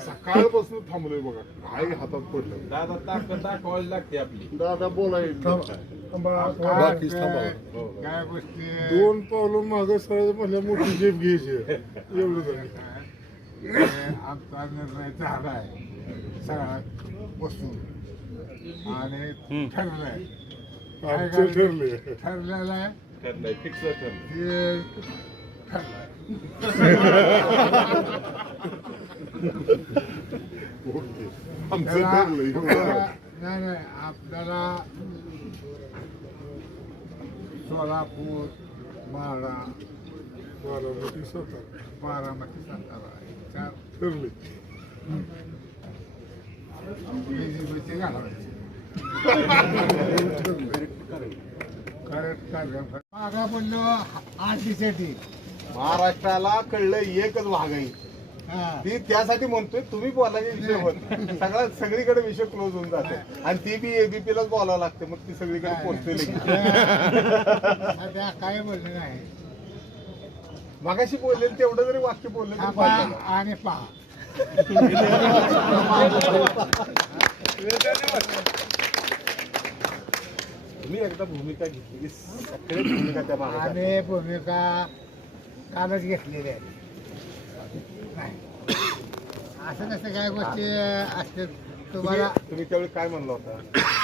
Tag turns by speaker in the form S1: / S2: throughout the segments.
S1: सकाळपासून थांबलोय बघा. काय हातात पडलं
S2: दादा ताकद दाखवावी लागते आपली.
S1: दादा बोलायचं
S3: बाकीच थांबा.
S4: काय गोष्टी
S1: दोन पावलं मागं सरायचं म्हणलं मोठी जेप घ्यायची. एवढं झालं
S4: हे आमचा निर्णय झाला आहे. सगळा बसून. आणि ठरलंय. काय
S1: आमचे? ठरले
S4: ठरलेलं आहे.
S2: ठरलंय फिक्स ठरलं
S4: ते ठरलंय.
S1: ओके आमचं
S4: नाही नाही आपल्याला सोलापूर माळा
S1: बारामती सातारा.
S4: बारामती सातारा चार
S1: ठरले.
S4: बीजेपीचे घालवायचे. करेक्ट कार्यक्रम. मागा बोललो आठीसाठी
S3: महाराष्ट्राला कळलं एकच भाग आहे ती त्यासाठी म्हणतोय तुम्ही बोलायचे विषय होत सगळा सगळीकडे विषय क्लोज होऊन जाते. आणि ती बी एबीपी लाच बोलावं लागते मग ती सगळीकडे पोहोचते
S4: काय बोलले नाही.
S3: मागाशी बोलले तेवढं जरी वाक्य बोललं.
S4: आणि पहा.
S3: तुम्ही एकदा भूमिका घेतली सगळे भूमिका त्या मागे
S4: भूमिका कालच घेतलेली आहे. असं कसं काय गोष्टी असतात तुम्हाला
S3: तुम्ही त्यावेळी काय म्हणलं होता?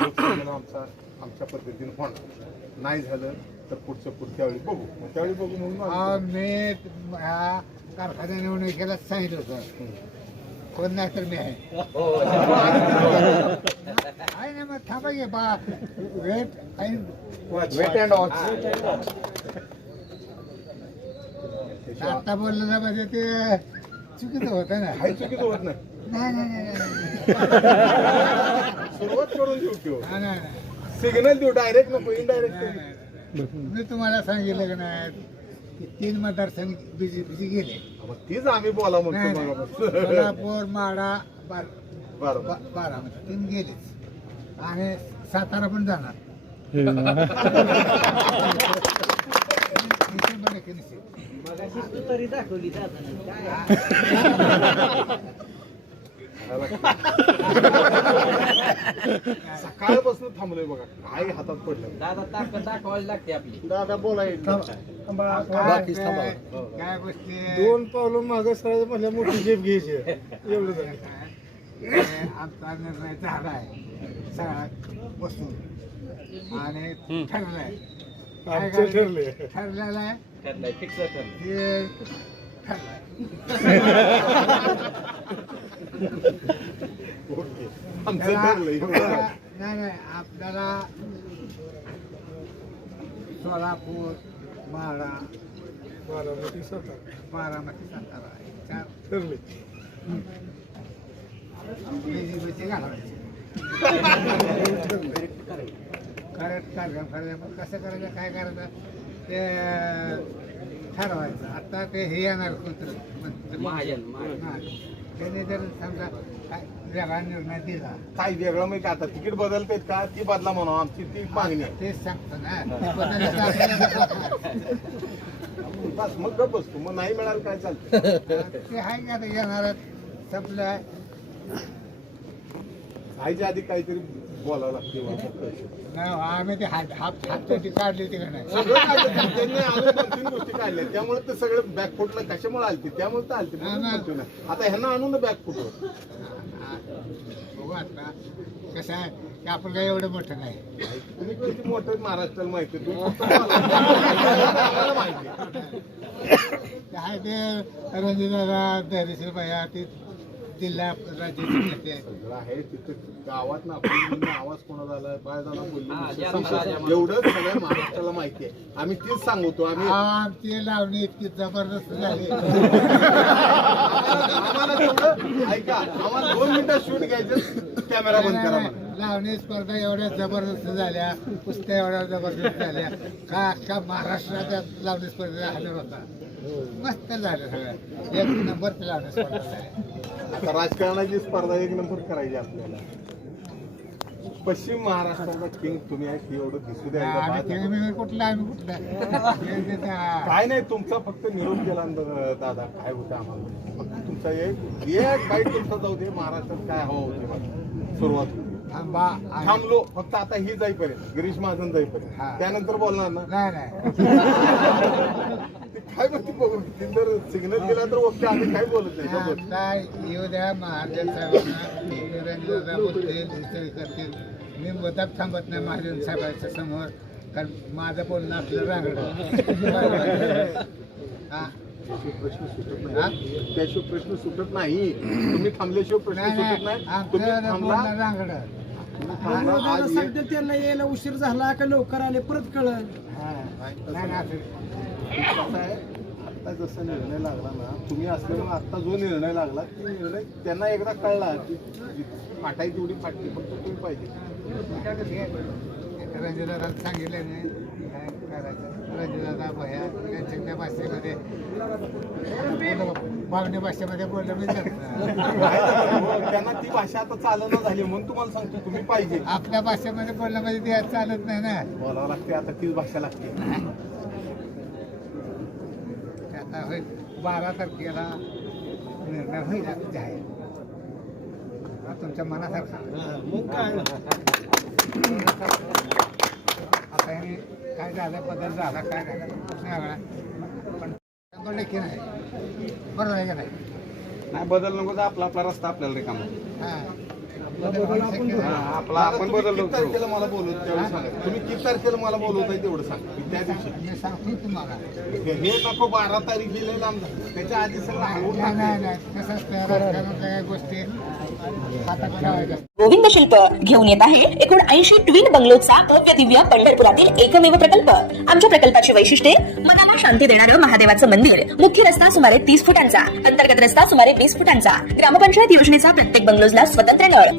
S3: लोकसभेला आमचा आमच्या पद्धतीने होणार. नाही झालं तर पुढच्या पुढच्या वेळी बघू. मग त्यावेळी बघू म्हणून
S4: अहो, मी ह्या कारखान्या निवडणुकीला सांगितलं होतं. कोण नाही तर मी आहे. आहे ना मग थांबा घे बा वेट
S3: Wait and watch.
S4: आता बोललं ना म्हणजे ते चुकीचं होतं ना
S3: काही चुकीचं होत नाही
S4: नाही नाही नाही, नाही
S3: सुरुवात करून देऊ किंवा
S4: नाही, नाही, नाही.
S3: सिग्नल देऊ डायरेक्ट नको
S4: नाही,
S3: इनडायरेक्ट
S4: नाही. मी तुम्हाला सांगितलं की नाही की तीन मतदारसंघ बीजेपीचे गेले
S3: तीच आम्ही बोला
S4: नाही,
S3: म्हणतो
S4: नाही.
S3: मगापासून.
S4: सोलापूर माडा बार
S3: बरं बरं.
S4: बा- बारामती तीन गेलेच आणि सातारा पण जाणार शंभर टक्के निश्चित.
S3: सकाळपासून थांबलोय बघा. काय हातात पडलं.
S2: दादा ताकद दाखवावी लागते आपली.
S3: दादा बोलायचं
S4: काय- गोष्टी
S1: दोन पावलं मागं सरायचं म्हणलं मोठी जेप घ्यायची. एवढं झालं.
S4: आमचा निर्णय झाला आहे. सगळा बसून. आणि ठरलंय. ठरलेलं आहे.
S2: ठरलंय फिक्स ठरलं
S4: ठरलंय
S3: ठरलं
S4: नाही नाही आपल्याला सोलापूर माळा
S1: बारामती सातारा.
S4: बारामती सातारा. चार.
S1: ठरले.
S4: करेक्ट कार्यक्रम करायचं पण कसं करायचं? काय करायचं? ते ठरवायचं आता ते हे येणार
S2: महाजन महाजन.
S4: हा. त्याने जर समजा काय वेगळा निर्णय दिला.
S3: काय वेगळं माहिती आता. तिकीट बदलतेत का? ती बदला म्हणा आमची ती मागणी आहे.
S4: तेच सांगतो ना. ते आपल्याला-
S3: बस मग गप बसतो मग नाही मिळालं काय चालतं?
S4: ते आहे की आता येणार. संपलं.
S3: खायच्या आधी काहीतरी बोलावं लागते
S4: नाही आम्ही ते हात हात हात काढली होती का नाही
S3: सगळं काढलं. त्यांनी अजून दोन तीन गोष्टी काढल्या त्यामुळे ते सगळं बॅकफुटला कशामुळे आलते त्यामुळे तर आलते म्हणून
S4: हा ना.
S3: म्हणतोय ना. आता ह्यांना आणून ना बॅकफुटवर
S4: बघू आता कसं आहे की आपण काही एवढं मोठं नाही
S3: तुम्ही कोणती मोठं महाराष्ट्राला माहिती आहे. तुम्ही फक्त बोला. माहिती आहे.
S4: ते आहे ते रणजितदादा धैर्यशील भैया ते जिल्हा.
S3: सगळं आहे तिथे गावात ना आपण आवाज कोणाचा आलाय बाय जाणार बोलले. एवढं सगळ्या महाराष्ट्राला माहिती आहे आम्ही तीच सांगतो आम्ही
S4: आमची लावणी इतकी जबरदस्त झाली
S3: आम्हाला तेवढं ऐका आम्हाला दोन मिनिटं शूट घ्यायचं कॅमेरा बंद करा म्हणा.
S4: लावणी स्पर्धा एवढ्या जबरदस्त झाल्या कुस्त्या एवढ्या जबरदस्त झाल्या का अख्खा महाराष्ट्राच्या लावणी स्पर्धेला हजर होता मस्त झालं सगळं. एक नंबर झाली.
S3: आता राजकारणाची स्पर्धा एक नंबर करायची आपल्याला. पश्चिम महाराष्ट्राचा किंग तुम्ही आहे हे एवढं दिसू द्या
S4: कुठला आम्ही
S3: काय नाही तुमचा फक्त निरोप केला दादा. काय होतं आम्हाला? फक्त तुमचा एक एक बाईट तुमचा जाऊ दे महाराष्ट्रात काय हवं होते सुरुवात. होती. थांबलो फक्त आता ही जाईपर्यंत. गिरीश महाजन जाईपर्यंत. त्यानंतर बोलणार ना? काय म्हणते बघू ते जर सिग्नल दिला तर ओके आम्ही काय बोलत नाही.
S4: आता येऊ द्या महाजन साहेबांना. बोलतील करतील. मी मुदत थांबत नाही महाजन साहेबांच्या समोर कारण माझं बोलणं असलं रांगड. हा.
S3: त्याशिवाय प्रश्न सुटत
S4: हा?
S3: नाही त्याशिवाय प्रश्न सुटत नाही. तुम्ही थांबल्याशिवाय प्रश्न सुटत
S4: नाही.
S3: तुम्ही थांबला
S5: त्यांना यायला उशीर झाला का लवकर आले परत कळल.
S4: हा नाही नाही असं-
S3: कसं आहे आता जसा निर्णय लागला ना तुम्ही असल्यामुळे आता जो निर्णय लागला तो निर्णय त्यांना एकदा कळला की फाटाई तेवढी फाटली फक्त तुम्ही पाहिजे.
S4: रंजदादा सांगितले नाही. काय करायचं रंजदादा भया त्यांच्या त्या भाषेमध्ये बागणी भाषेमध्ये बोललं मी
S3: त्यांना ती भाषा आता चालना झाली म्हणून तुम्हाला सांगतो तुम्ही पाहिजे.
S4: आपल्या भाषेमध्ये बोललं म्हणजे ते चालत नाही ना.
S3: बोलावं लागते आता तीच भाषा लागते.
S4: आता होईल. बारा तारखेला निर्णय होईल जाहीर. हा तुमच्या मनासारखा. आता हे काय झालं बदल झाला काय झालं प्रश्न वेगळा. पण टक्के नाही. बरोबर आहे का नाही?
S6: नाही बदल नको तर आपला आपला रस्ता आपल्याला रिकामा.
S4: हा.
S6: हा. आपला आपण
S3: तुम्ही
S6: बदल
S3: किती तारखेला मला बोलवत त्यावेळी सांगा. तुम्ही किती तारखेला मला बोलवताय तेवढं सांगा. त्या दिवशी.
S4: सांगतो तुम्हाला.
S3: हे नको बारा लांब. झालं त्याच्या आधी सगळं हलवून
S7: गोविंद शिल्प घेऊन येत आहे एकूण ऐंशी ट्विन बंगलोचा भव्य दिव्य पंढरपुरातील एकमेव प्रकल्प. आमच्या प्रकल्पाची वैशिष्ट्ये मनाला शांती देणारं महादेवाचं मंदिर. मुख्य रस्ता सुमारे तीस फुटांचा. अंतर्गत रस्ता सुमारे वीस फुटांचा. ग्रामपंचायत योजनेचा प्रत्येक बंगलोजला स्वतंत्र नळ.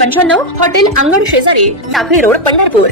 S7: पंच्याण्णव हॉटेल अंगण शेजारी टाकळी रोड पंढरपूर.